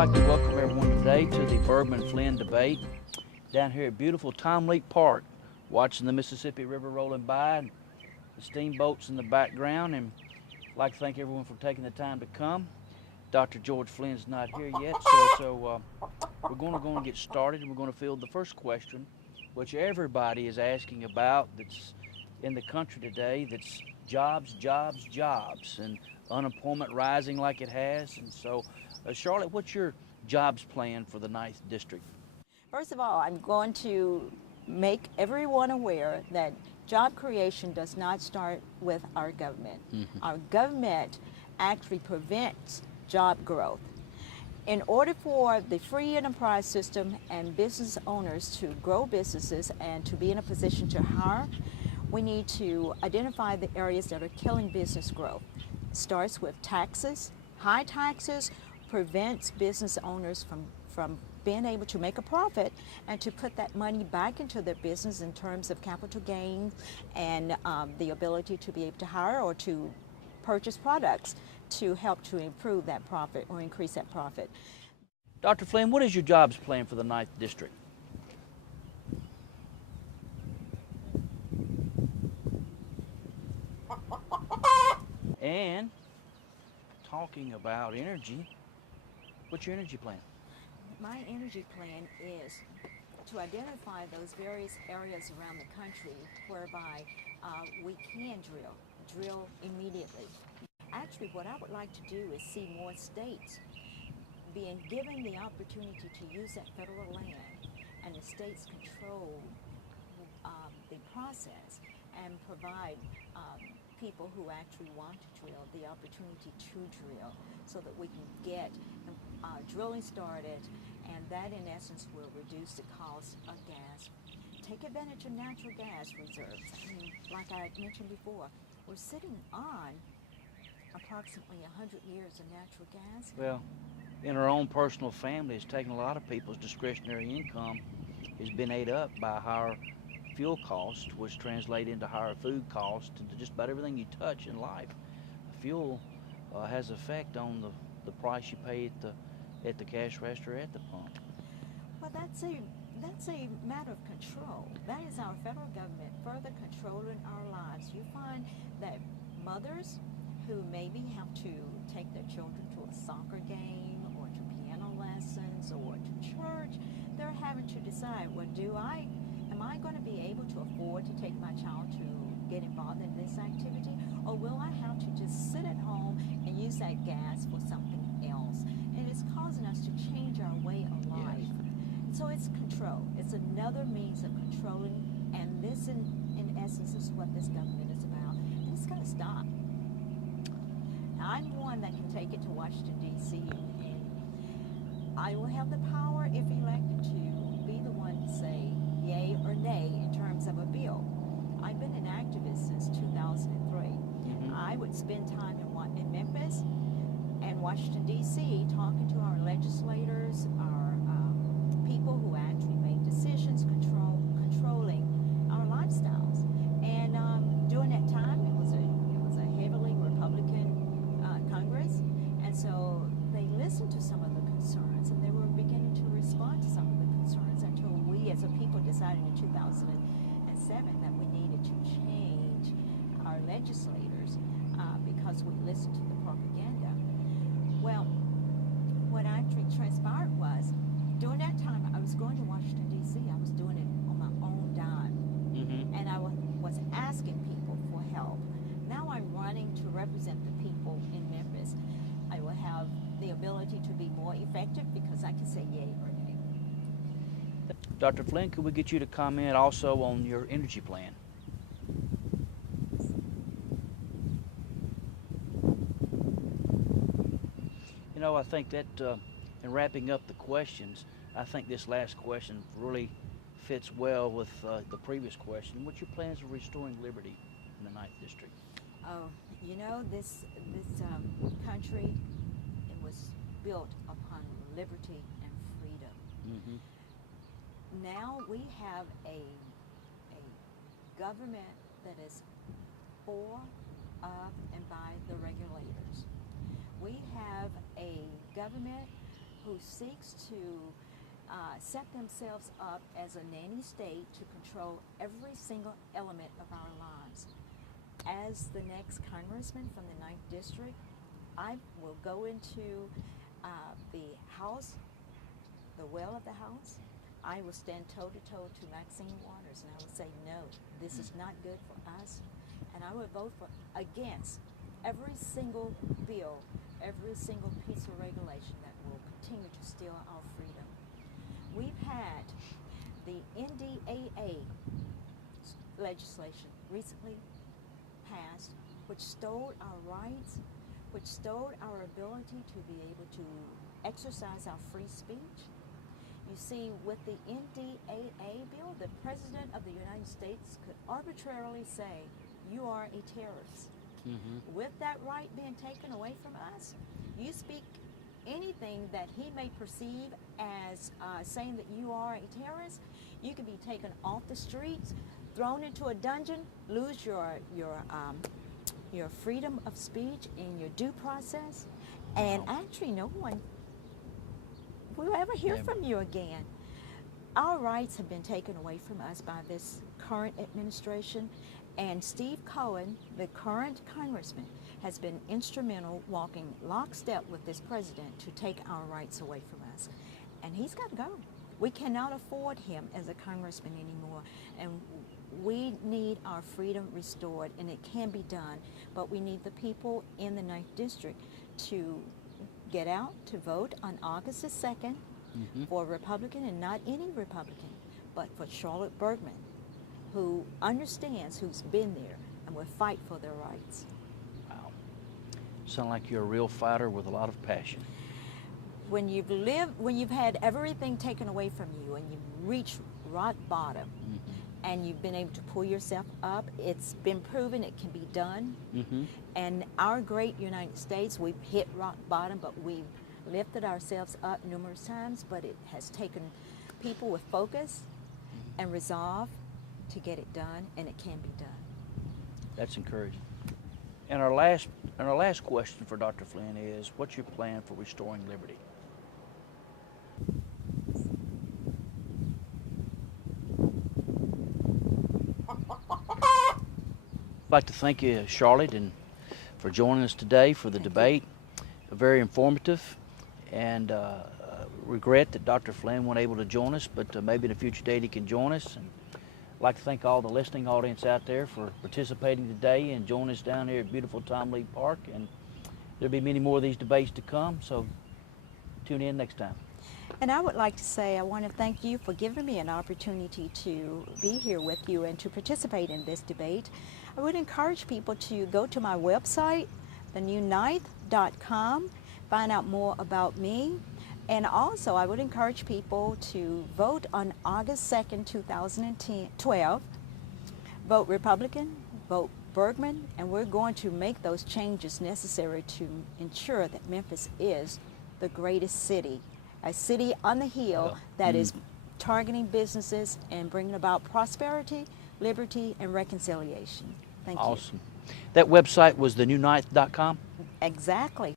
like to welcome everyone today to the Bergmann-Flinn debate down here at beautiful Tom Leak Park, watching the Mississippi River rolling by and the steamboats in the background. And I'd like to thank everyone for taking the time to come. Dr. George Flynn's not here yet, so we're going to go and get started, and we're going to field the first question, which everybody is asking about that's in the country today. That's jobs, jobs, jobs, and unemployment rising like it has. And so, Charlotte, what's your jobs plan for the 9th District? First of all, I'm going to make everyone aware that job creation does not start with our government. Our government actually prevents job growth. In order for the free enterprise system and business owners to grow businesses and to be in a position to hire, we need to identify the areas that are killing business growth. It starts with taxes. High taxes prevents business owners from being able to make a profit and to put that money back into their business in terms of capital gain and the ability to be able to hire or to purchase products to help to improve that profit or increase that profit. Dr. Flynn, what is your jobs plan for the 9th District? And talking about energy, what's your energy plan? My energy plan is to identify those various areas around the country whereby we can drill immediately. Actually, what I would like to do is see more states being given the opportunity to use that federal land, and the states control the process and provide people who actually want to drill the opportunity to drill, so that we can get drilling started, and that in essence will reduce the cost of gas. Take advantage of natural gas reserves. I mean, like I mentioned before, we're sitting on approximately 100 years of natural gas. Well, in our own personal family, it's taken a lot of people's discretionary income has been ate up by higher fuel costs, which translate into higher food costs, and just about everything you touch in life. Fuel has effect on the price you pay at the cash register at the pump. Well, that's a matter of control. That is our federal government further controlling our lives. You find that mothers who maybe have to take their children to a soccer game or to piano lessons or to church, they're having to decide, well, am I going to be able to afford to take my child to get involved in this activity, or will I have to just sit at home and use that gas for something else? And it's causing us to change our way of life. Yes. So it's control. It's another means of controlling, and this in essence is what this government is about. And it's going to stop. I'm one that can take it to Washington, D.C., and I will have the power, if elected, to be the one to say yay or nay in terms of a bill. I've been an activist since 2003. I would spend time in Memphis and Washington, D.C., talking to our legislators, our people who actually make decisions controlling our lifestyles. And during that time, it was a heavily Republican Congress, and so they listened to some of the concerns, and they were beginning to respond to some of the concerns until we as a people decided in 2007 that we needed to change our legislators because we listened to the propaganda. Well, what actually transpired was, during that time, I was going to Washington, D.C. I was doing it on my own dime, and I was asking people for help. Now I'm running to represent the people in Memphis. I will have the ability to be more effective because I can say yay or nay. Dr. Flynn, could we get you to comment also on your energy plan? You know, I think that in wrapping up the questions, I think this last question really fits well with the previous question. What's your plans for restoring liberty in the 9th District? Oh, you know, this country, it was built upon liberty and freedom. Now we have a government that is for, of, and by the regulators. We have a government who seeks to set themselves up as a nanny state to control every single element of our lives. As the next congressman from the 9th District, I will go into the House, the well of the House. I will stand toe-to-toe to Maxine Waters, and I will say, no, this is not good for us. And I will vote against every single bill, every single piece of regulation that will continue to steal our freedom. We've had the NDAA legislation recently passed, which stole our rights, which stole our ability to be able to exercise our free speech. You see, with the NDAA bill, the President of the United States could arbitrarily say, you are a terrorist. Mm-hmm. With that right being taken away from us, you speak anything that he may perceive as saying that you are a terrorist, you can be taken off the streets, thrown into a dungeon, lose your freedom of speech and your due process, and actually no one will ever hear from you again. Our rights have been taken away from us by this current administration, and Steve Cohen, the current congressman, has been instrumental walking lockstep with this president to take our rights away from us. And he's got to go. We cannot afford him as a congressman anymore, and we need our freedom restored, and it can be done, but we need the people in the 9th District to get out to vote on August the 2nd for a Republican, and not any Republican, but for Charlotte Bergmann, who understands, who's been there, and will fight for their rights. Wow. Sound like you're a real fighter with a lot of passion. When you've had everything taken away from you and you've reached rock bottom, and you've been able to pull yourself up, it's been proven it can be done. And our great United States, we've hit rock bottom, but we've lifted ourselves up numerous times, but it has taken people with focus and resolve to get it done, and it can be done. That's encouraging. And our last question for Dr. Flinn is, what's your plan for restoring liberty? I'd like to thank you, Charlotte, and for joining us today for the debate. Very informative, and regret that Dr. Flinn wasn't able to join us, but maybe in a future date he can join us. And I'd like to thank all the listening audience out there for participating today and joining us down here at beautiful Tom Lee Park. And there'll be many more of these debates to come, so tune in next time. And I would like to say I want to thank you for giving me an opportunity to be here with you and to participate in this debate. I would encourage people to go to my website, thenewninth.com, find out more about me. And also, I would encourage people to vote on August 2nd, 2012. Vote Republican, vote Bergmann, and we're going to make those changes necessary to ensure that Memphis is the greatest city, a city on the hill that is targeting businesses and bringing about prosperity, liberty, and reconciliation. Thank you. Awesome. That website was thenewninth.com? Exactly.